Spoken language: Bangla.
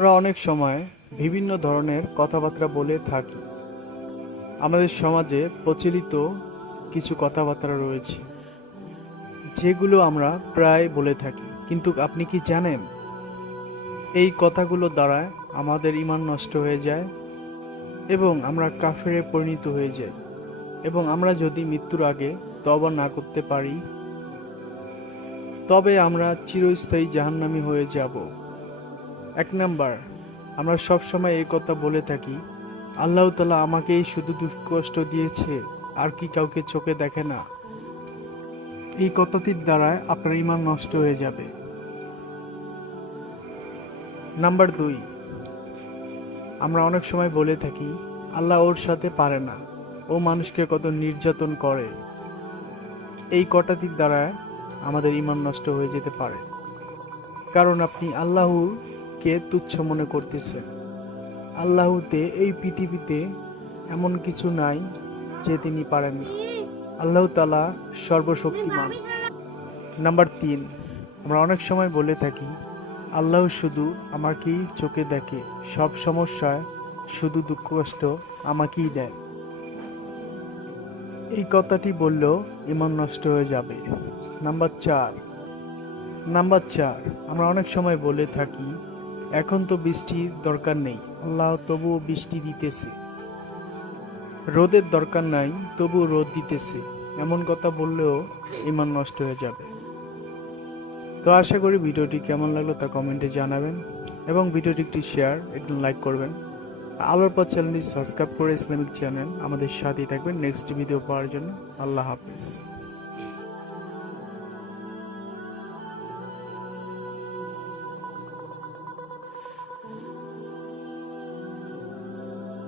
আমরা অনেক সময় বিভিন্ন ধরনের কথাবার্তা বলে থাকি। আমাদের সমাজে প্রচলিত কিছু কথাবার্তা রয়েছে, যেগুলো আমরা প্রায় বলে থাকি। কিন্তু আপনি কি জানেন, এই কথাগুলো দ্বারা আমাদের ইমান নষ্ট হয়ে যায় এবং আমরা কাফেরে পরিণত হয়ে যাই। এবং আমরা যদি মৃত্যুর আগে তবা না করতে পারি, তবে আমরা চিরস্থায়ী জাহান্নামী হয়ে যাব। এক নাম্বার, আমরা সব সময় এই কথা বলে থাকি, আল্লাহ তালা আমাকেই শুধু দুঃখ কষ্ট দিয়েছে, আর কি কাউকে চোখে দেখে না। এই কথাটির দ্বারা আপনার ইমান নষ্ট হয়ে যাবে। নাম্বার দুই, আমরা অনেক সময় বলে থাকি, আল্লাহ ওর সাথে পারে না, ও মানুষকে কত নির্যাতন করে। এই কটাতির দ্বারা আমাদের ইমান নষ্ট হয়ে যেতে পারে। কারণ আপনি আল্লাহকে তুচ্ছ মনে করতেছে। আল্লাহতে এই পৃথিবীতে এমন কিছু নাই যে তিনি পারেন না। আল্লাহ তালা সর্বশক্তিমান। নাম্বার তিন, আমরা অনেক সময় বলে থাকি, আল্লাহ শুধু আমাকেই চোখে দেখে, সব সমস্যায় শুধু দুঃখ কষ্ট আমাকেই দেয়। এই কথাটি বললেও ইমান নষ্ট হয়ে যাবে। নাম্বার চার নাম্বার চার, আমরা অনেক সময় বলে থাকি এখন তো বৃষ্টির দরকার নেই। আল্লাহ তবুও বৃষ্টি দিতেছে। রোদের দরকার নাই, তবুও রোদ দিতেছে। এমন কথা বললেও ইমান নষ্ট হয়ে যাবে। তো আশা করি ভিডিওটি কেমন লাগল তা কমেন্টে জানাবেন এবং ভিডিওটি একটি শেয়ার, একটু লাইক করবেন। আলোর পর চ্যানেলটি সাবস্ক্রাইব করে ইসলামিক চ্যানেল আমাদের সাথেই থাকবেন। নেক্সট ভিডিও পাওয়ার জন্য আল্লাহ হাফেজ।